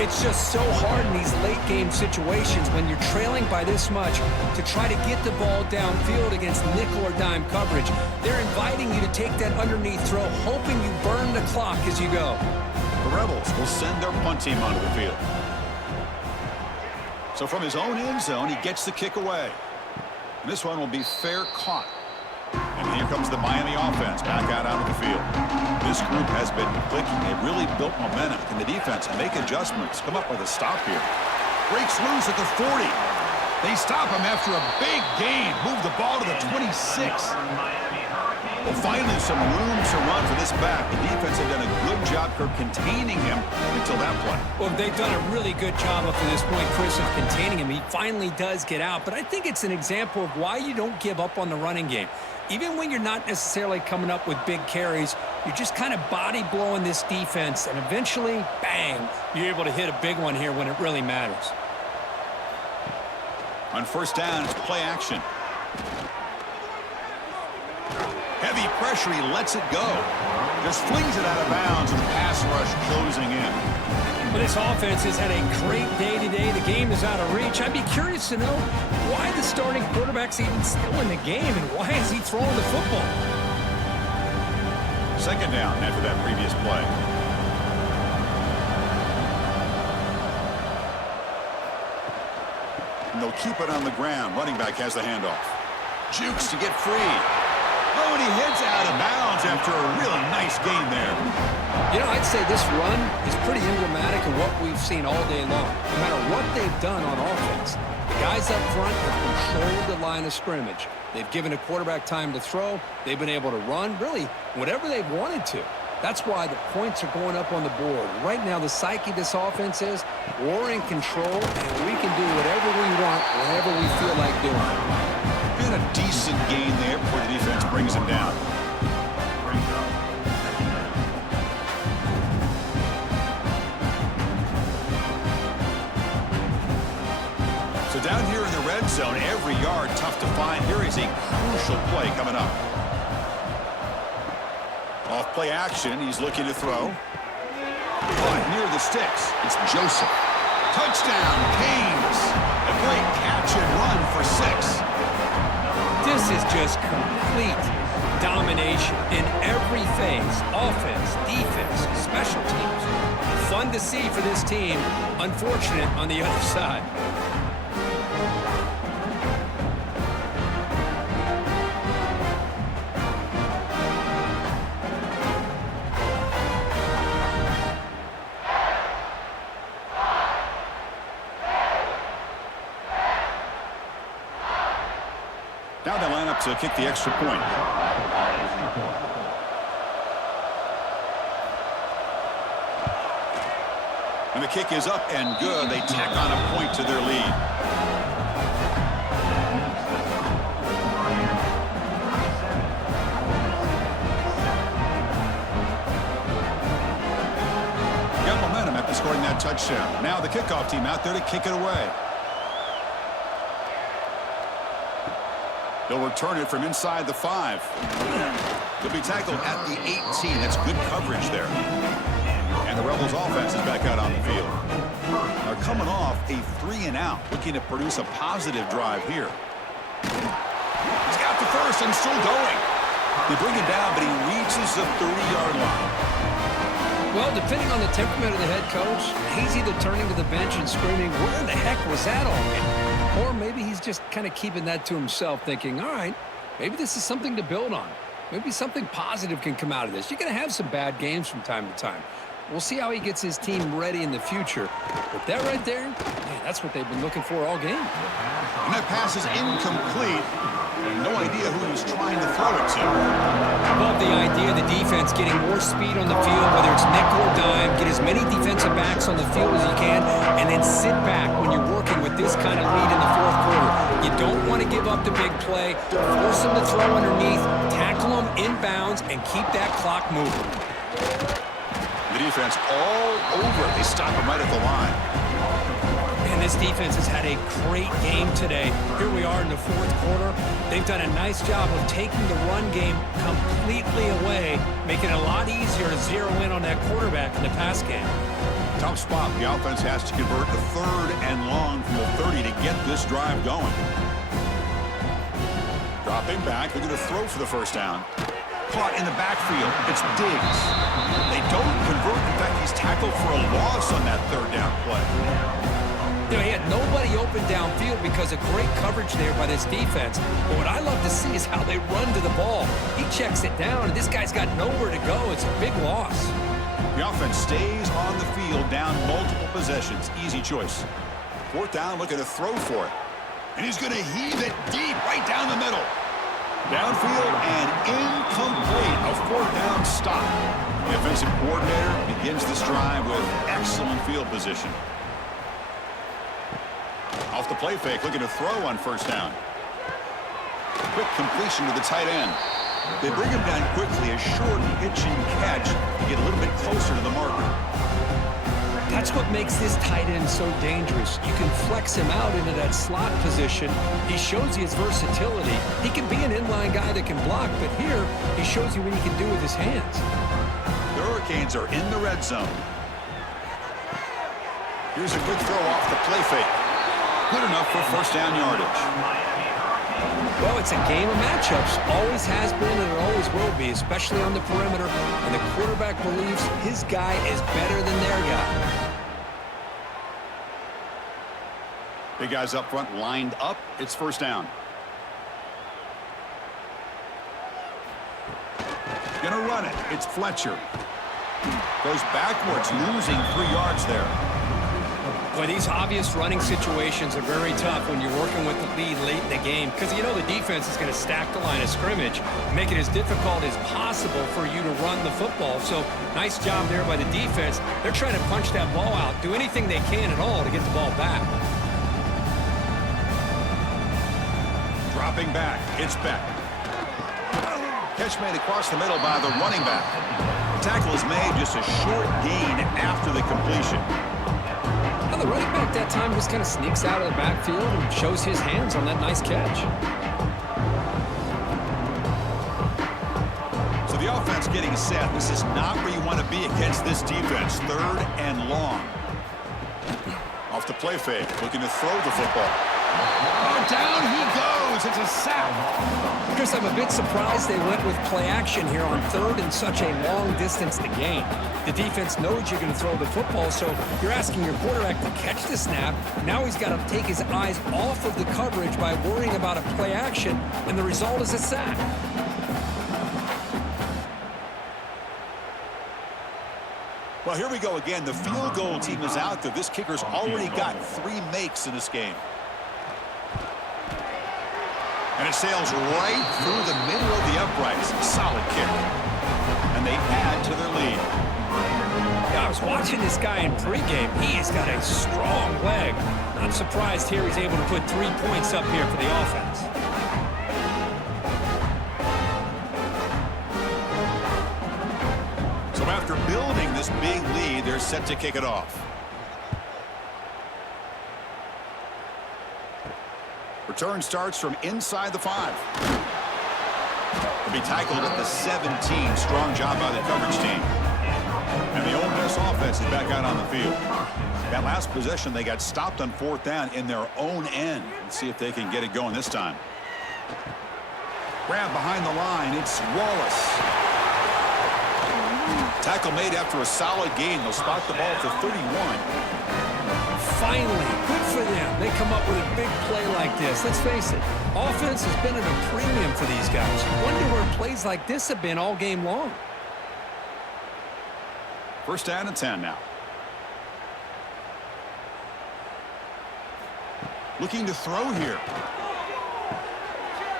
It's just so hard in these late game situations when you're trailing by this much to try to get the ball downfield against nickel or dime coverage. They're inviting you to take that underneath throw, hoping you burn the clock as you go. The Rebels will send their punt team onto the field. So from his own end zone, he gets the kick away. And this one will be fair caught. And here comes the Miami offense back out onto the field. This group has been clicking. They really built momentum. Can the defense make adjustments? Come up with a stop here. Breaks loose at the 40. They stop him after a big gain. Move the ball to the 26. Well, finally some room to run for this back. The defense had done a good job for containing him until that play. Well, they've done a really good job up to this point, Chris, of containing him. He finally does get out, but I think it's an example of why you don't give up on the running game. Even when you're not necessarily coming up with big carries, you're just kind of body blowing this defense, and eventually, bang, you're able to hit a big one here when it really matters. On first down, it's play action. Heavy pressure, he lets it go. Just flings it out of bounds, and the pass rush closing in. Well, this offense has had a great day today. The game is out of reach. I'd be curious to know why the starting quarterback's even still in the game, and why is he throwing the football? Second down after that previous play. And they'll keep it on the ground. Running back has the handoff. Jukes to get free. Oh, and he heads out of bounds after a really nice gain there. You know, I'd say this run is pretty emblematic of what we've seen all day long. No matter what they've done on offense, the guys up front have controlled the line of scrimmage. They've given a quarterback time to throw. They've been able to run, really, whatever they've wanted to. That's why the points are going up on the board. Right now, the psyche of this offense is we're in control, and we can do whatever we want, whenever we feel like doing it. And a decent gain there before the defense brings him down. So down here in the red zone, every yard tough to find. Here is a crucial play coming up. Off play action, he's looking to throw. But near the sticks, it's Joseph. Touchdown, Canes. A great catch and run for 6. This is just complete domination in every phase. Offense, defense, special teams. Fun to see for this team. Unfortunate on the other side. Now they line up to kick the extra point. And the kick is up and good. They tack on a point to their lead. Got momentum after scoring that touchdown. Now the kickoff team out there to kick it away. They'll return it from inside the 5. They'll be tackled at the 18. That's good coverage there. And the Rebels offense is back out on the field. They're coming off a 3-and-out, looking to produce a positive drive here. He's got the first and still going. They bring him down, but he reaches the 30-yard line. Well, depending on the temperament of the head coach, he's either turning to the bench and screaming, where the heck was that all game? Or maybe he's just kind of keeping that to himself, thinking, all right, maybe this is something to build on. Maybe something positive can come out of this. You're going to have some bad games from time to time. We'll see how he gets his team ready in the future. But that right there, man, that's what they've been looking for all game. And that pass is incomplete. No idea who he was trying to throw it to. I love the idea of the defense getting more speed on the field, whether it's nickel or dime, get as many defensive backs on the field as you can, and then sit back when you're working with this kind of lead in the fourth quarter. You don't want to give up the big play, force them to throw underneath, tackle them inbounds, and keep that clock moving. The defense all over. They stop him right at the line. Man, this defense has had a great game today. Here we are in the fourth quarter. They've done a nice job of taking the run game completely away, making it a lot easier to zero in on that quarterback in the pass game. Tough spot. The offense has to convert the 3rd and long from the 30 to get this drive going. Dropping back. They're going to throw for the first down. Caught in the backfield. It's Diggs. They don't convert. In fact, he's tackled for a loss on that 3rd down play. You know, he had nobody open downfield because of great coverage there by this defense. But what I love to see is how they run to the ball. He checks it down, and this guy's got nowhere to go. It's a big loss. The offense stays on the field, down multiple possessions. Easy choice. Fourth down, looking to throw for it. And he's going to heave it deep right down the middle. Downfield and incomplete. A fourth down stop. The offensive coordinator begins this drive with excellent field position. Off the play fake, looking to throw on first down. Quick completion to the tight end. They bring him down quickly, a short pitch and catch to get a little bit closer to the marker. That's what makes this tight end so dangerous. You can flex him out into that slot position. He shows you his versatility. He can be an inline guy that can block, but here he shows you what he can do with his hands. The Hurricanes are in the red zone. Here's a good throw off the play fake. Good enough for first down yardage. Well, it's a game of matchups. Always has been and it always will be, especially on the perimeter. And the quarterback believes his guy is better than their guy. Big guys up front lined up. It's first down. Gonna run it. It's Fletcher. Goes backwards, losing 3 yards there. Boy, these obvious running situations are very tough when you're working with the lead late in the game because you know the defense is going to stack the line of scrimmage, make it as difficult as possible for you to run the football. So nice job there by the defense. They're trying to punch that ball out, do anything they can at all to get the ball back. Dropping back, it's Beck. Catch made across the middle by the running back. The tackle is made, just a short gain after the completion. The running back that time just kind of sneaks out of the backfield and shows his hands on that nice catch. So the offense getting set. This is not where you want to be against this defense. Third and long. Off the play fake, looking to throw the football. Oh, down he goes. It's a sack. Chris, I'm a bit surprised they went with play action here on third and such a long distance to gain. The defense knows you're going to throw the football, so you're asking your quarterback to catch the snap. Now he's got to take his eyes off of the coverage by worrying about a play action, and the result is a sack. Well, here we go again. The field goal team is out there. This kicker's already got 3 makes in this game. And it sails right through the middle of the uprights. Solid kick. And they add to their lead. Yeah, I was watching this guy in pregame. He has got a strong leg. Not surprised here he's able to put 3 points up here for the offense. So after building this big lead, they're set to kick it off. Return starts from inside the 5. Will be tackled at the 17. Strong job by the coverage team. And the Ole Miss offense is back out on the field. That last possession, they got stopped on fourth down in their own end. Let's see if they can get it going this time. Grab behind the line. It's Wallace. Tackle made after a solid gain. They'll spot the ball for 31. Finally, good for them. They come up with a big play like this. Let's face it, offense has been at a premium for these guys. Wonder where plays like this have been all game long. First down and 10 now. Looking to throw here.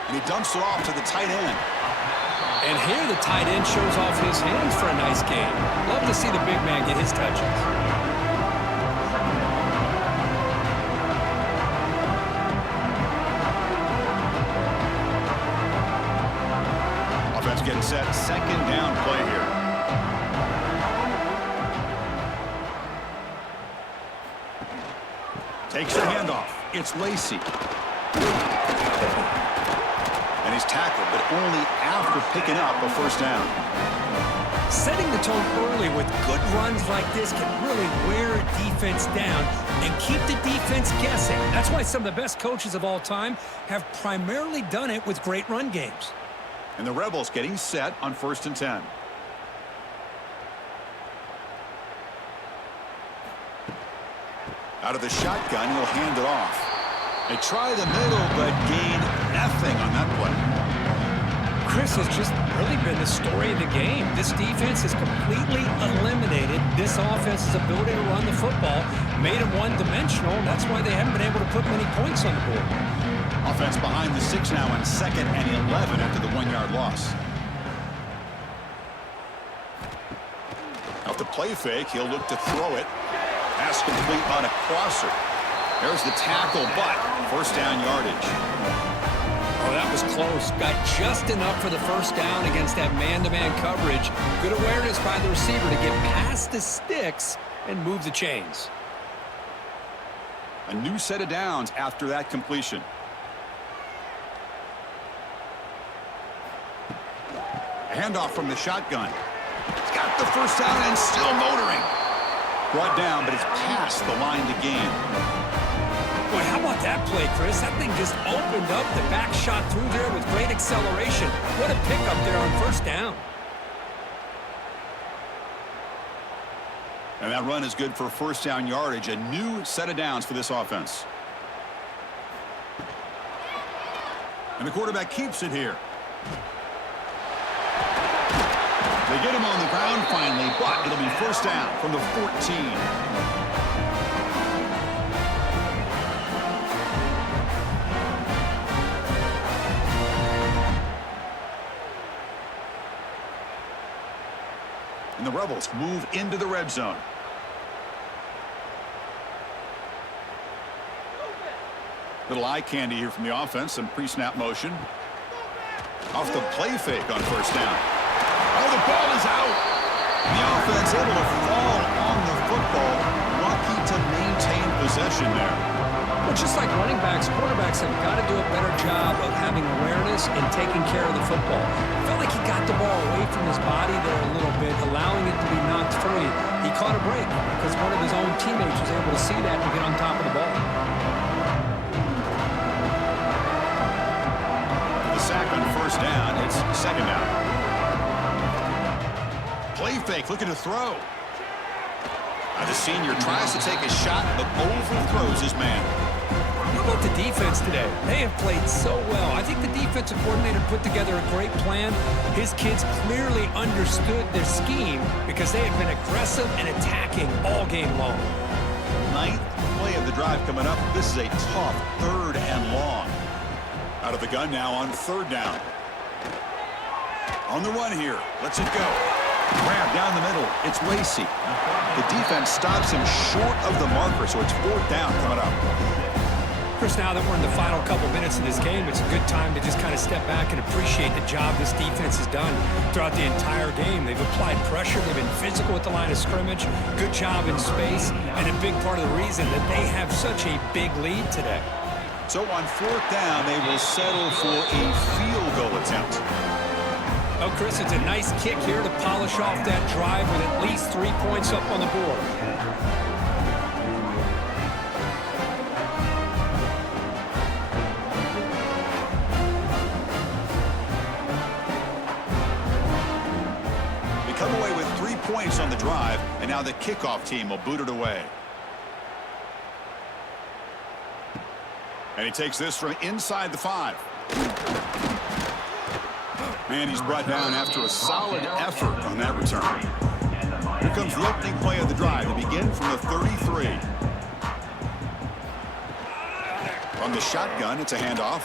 And he dumps it off to the tight end. And here the tight end shows off his hands for a nice game. Love to see the big man get his touches. Getting set, second down play here. Takes the handoff. It's Lacey. And he's tackled, but only after picking up a first down. Setting the tone early with good runs like this can really wear a defense down and keep the defense guessing. That's why some of the best coaches of all time have primarily done it with great run games. And the Rebels getting set on first and 10. Out of the shotgun, he'll hand it off. They try the middle, but gain nothing on that play. Chris has just really been the story of the game. This defense has completely eliminated this offense's ability to run the football, made them one-dimensional. That's why they haven't been able to put many points on the board. Offense behind the 6 now on 2nd and 11 after the 1-yard loss. Off the play fake, he'll look to throw it. Pass complete on a crosser. There's the tackle, but first down yardage. Oh, that was close. Got just enough for the first down against that man-to-man coverage. Good awareness by the receiver to get past the sticks and move the chains. A new set of downs after that completion. A handoff from the shotgun. He's got the first down and still motoring. Brought down, but it's past the line to gain. Boy, how about that play, Chris? That thing just opened up. The back shot through there with great acceleration. What a pickup there on first down. And that run is good for first down yardage. A new set of downs for this offense. And the quarterback keeps it here. They get him on the ground finally, but it'll be first down from the 14. And the Rebels move into the red zone. Little eye candy here from the offense. Some pre-snap motion. Off the play fake on first down. Oh, the ball is out. The offense able to fall on the football. Lucky to maintain possession there. Well, just like running backs, quarterbacks have got to do a better job of having awareness and taking care of the football. I felt like he got the ball away from his body there a little bit, allowing it to be knocked free. He caught a break because one of his own teammates was able to see that and get on top of the ball. The sack on first down. It's second down. Play fake, looking to throw. The senior tries to take a shot, but overthrows his man. How about the defense today? They have played so well. I think the defensive coordinator put together a great plan. His kids clearly understood their scheme because they have been aggressive and attacking all game long. 9th play of the drive coming up. This is a tough 3rd and long. Out of the gun now on 3rd down. On the run here. Lets it go. Grab down the middle. It's Lacey. The defense stops him short of the marker, so it's 4th down coming up. Chris, now that we're in the final couple minutes of this game, it's a good time to just kind of step back and appreciate the job this defense has done throughout the entire game. They've applied pressure. They've been physical at the line of scrimmage. Good job in space, and a big part of the reason that they have such a big lead today. So on 4th down, they will settle for a field goal attempt. Oh, Chris, it's a nice kick here to polish off that drive with at least 3 points up on the board. They come away with 3 points on the drive, and now the kickoff team will boot it away. And he takes this from inside the 5. And he's brought down after a solid effort on that return. Here comes the opening play of the drive to begin from the 33. From the shotgun, it's a handoff.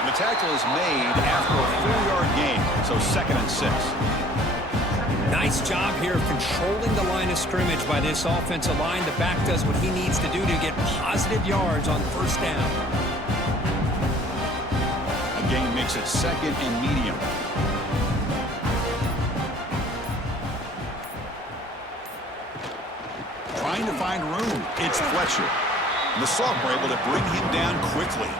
And the tackle is made after a 4-yard gain, so 2nd and 6. Nice job here of controlling the line of scrimmage by this offensive line. The back does what he needs to do to get positive yards on first down. Gain makes it 2nd and medium. Trying to find room. It's Fletcher. And the sophomore able to bring him down quickly.